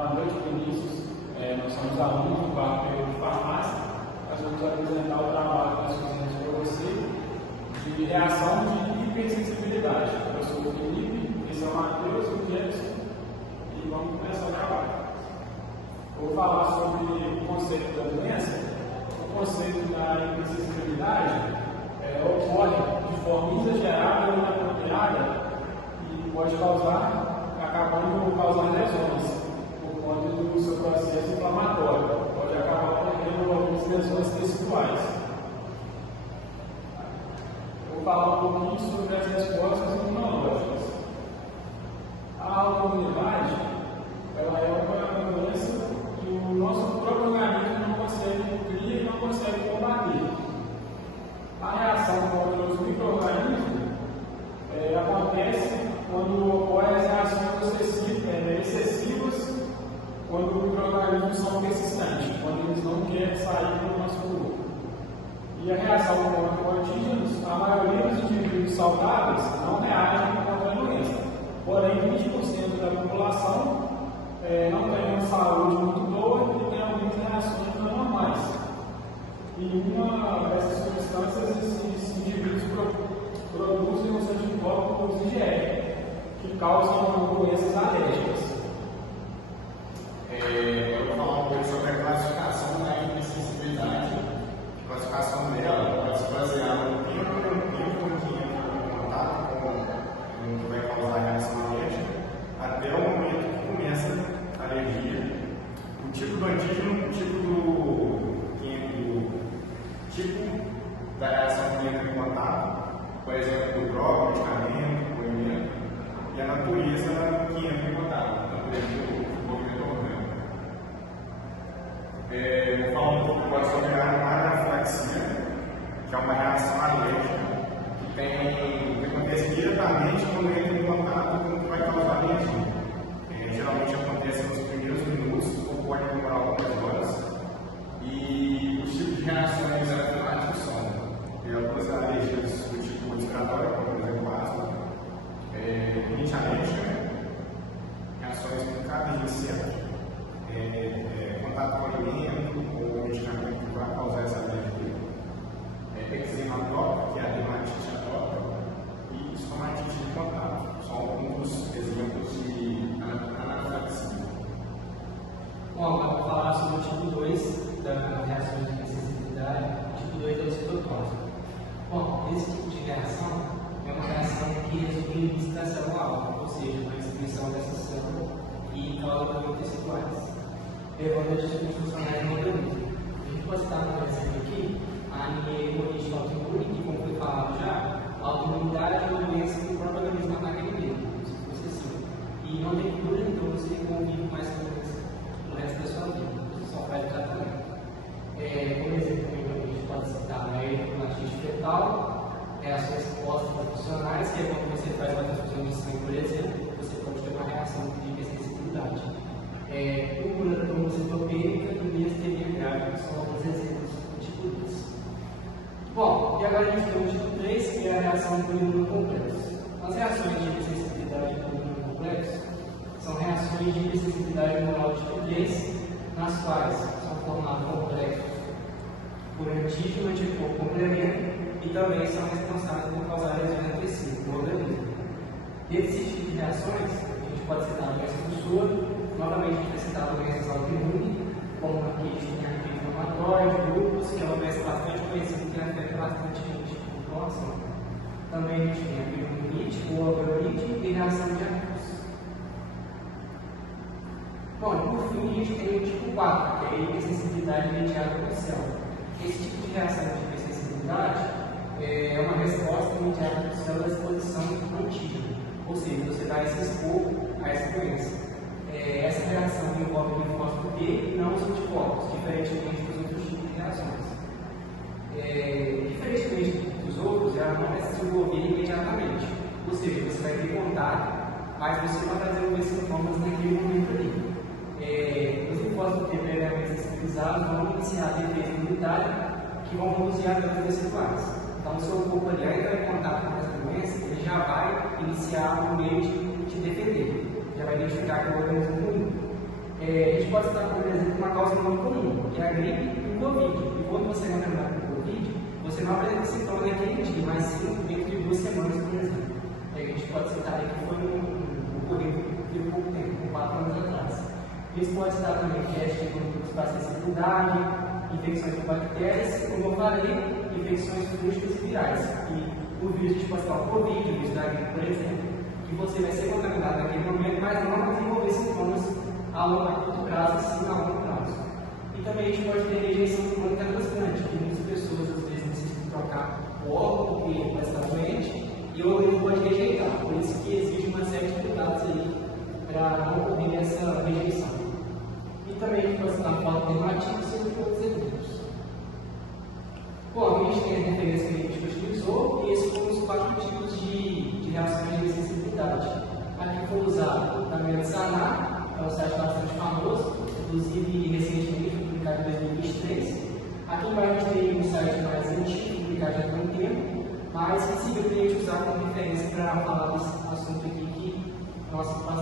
Boa noite, Vinícius. Nós somos alunos do quarto período de farmácia. Nós vamos apresentar o trabalho que nós fizemos para você de reação de hipersensibilidade. Eu sou o Felipe, esse é o Matheus, o Jefferson, e vamos começar o trabalho. Vou falar sobre o conceito da doença. O conceito da hipersensibilidade ocorre de forma exagerada ou inapropriada e pode acabando causando lesões por conta do seu processo inflamatório. Pode acabar ocorrendo algumas lesões teciduais. Vou falar um pouquinho sobre as respostas imunológicas. A autoimunidade ela é uma doença que o nosso próprio organismo não consegue criar e não consegue combater. A reação contra os micro-organismos acontece quando ocorrem as reações excessivas, quando os micro-organismos são persistentes, quando eles não querem sair do nosso corpo. E a reação contra antígenos, a maioria dos indivíduos saudáveis não reagem contra a doença. Porém, 20% da população não tem uma saúde muito boa e tem algumas reações anormais. E uma dessas substâncias, esses indivíduos produzem os anticorpos IgE, que causam doenças alérgicas. Eu vou falar um pouco sobre a classificação da hipersensibilidade. A classificação dela pode se basear no tempo que entra em contato com o que vai causar a reação alérgica, até o momento que começa a alergia, o tipo do antígeno, o tipo da reação que entra em contato, por exemplo, do próprio medicamento, do alimento, e a natureza que entra em contato, a natureza do movimento orgânico. Vou falar um pouco agora sobre a anafilaxia, que é uma reação alérgica que acontece diretamente quando entra em contato com o que vai causar alergia. Geralmente acontece nos primeiros minutos, ou pode demorar algumas horas. E os tipos de reações anafiláticas são algumas alergias do tipo respiratório, como por exemplo asma, rinite alérgica, reações com cada inicial, contato com alimento ou medicamento que vai causar essa alergia, eczema atópico, que é a dermatite atópica, e estomatite de contato. São alguns exemplos de anafilaxia. Bom, agora vou falar sobre o tipo 2 da reação de hipersensibilidade. O tipo 2 é o citocrótico. Bom, esse tipo de reação é uma reação que resulta em visita celular, ou seja, na expressão dessa célula e causa danos teciduais, levando a disfuncionais no organismo. A gente pode citar, por exemplo, aqui a anemia hemolítica autoimune, que, como foi falado já, a autoimunidade é uma doença que o próprio organismo ataca ele mesmo, se fosse assim. E não tem cura, então você convive mais com a doença no resto da sua vida, você só faz o tratamento. Por exemplo, a gente pode citar a hepatite fetal, reações pós-transfusionais, que é quando você faz uma transfusão de sangue, por exemplo, você pode ter uma reação de hipersensibilidade. Púrpura trombocitopênica e miastenia grave, que são alguns exemplos do tipo 2. Bom, e agora a gente tem o tipo 3, que é a reação do imunocomplexo. As reações de hipersensibilidade do imunocomplexo são reações de hipersensibilidade imunológica tipo 3, nas quais são formados complexos por antígeno, anticorpo complemento e também são responsáveis por causar lesões a tecido no organismo. Desse tipo de reações, a gente pode citar doenças do soro, novamente a gente vai citar doenças autoimunes, como aqui a gente tem a artrite reumatoide, lúpus, que é uma doença bastante conhecida que afeta bastante a população. Também a gente tem a pneumonite ou alveolite e reação de Arcus. Bom, e por fim a gente tem o tipo 4, que é a hipersensibilidade mediada por célula. Esse tipo de reação de hipersensibilidade é uma resposta imediata por célula à exposição do antígeno, ou seja, você vai se expor a essa doença. Essa reação envolve o linfócito T e não os anticorpos, diferentemente dos outros tipos de reações. Diferentemente dos outros, ela não vai se desenvolver imediatamente, ou seja, você vai ter contato, mas você não vai desenvolver sintomas naquele momento ali. Os linfócitos T previamente sensibilizados vão iniciar a defesa imunitária, que vão conduzir a doenças teciduais. Então, o seu corpo ali, ao entrar em contato com essa doença, ele já vai iniciar um meio de te defender, já vai identificar que o organismo é ruim. A gente pode citar, por exemplo, uma causa muito comum, que é a gripe e o Covid. E quando você é contaminado por Covid, você não apresenta sintomas naquele dia, mas sim dentro de 2 semanas, por exemplo. A gente pode citar aí que foi um ocorrido de pouco tempo, com 4 anos atrás. Isso pode citar também testes de paciência, infecções por bactérias, como eu falei, infecções fúngicas e virais. E o vírus, a gente pode citar o Covid, o vírus da gripe, por exemplo, que você vai ser contaminado naquele momento, mas não vai desenvolver sintomas a curto prazo, sim a longo prazo. E também a gente pode ter rejeição crônica transplante, que muitas pessoas às vezes necessitam trocar o órgão porque vai estar doente e o organismo pode rejeitar. Por isso que existe uma série de cuidados aí para não ocorrer essa rejeição. E também a gente pode citar falta de dermatites e outros eventos. Bom, aqui a gente tem as referências que a gente utilizou e esses foram os 4 tipos de reações de sensibilidade. Aqui foi usado o Camelo Sanar, é um site bastante famoso, inclusive recentemente foi publicado em 2023. Aqui embaixo a gente tem um site mais antigo, publicado já há algum tempo, mas que se eu queria usar como referência para falar desse assunto aqui que nós passamos.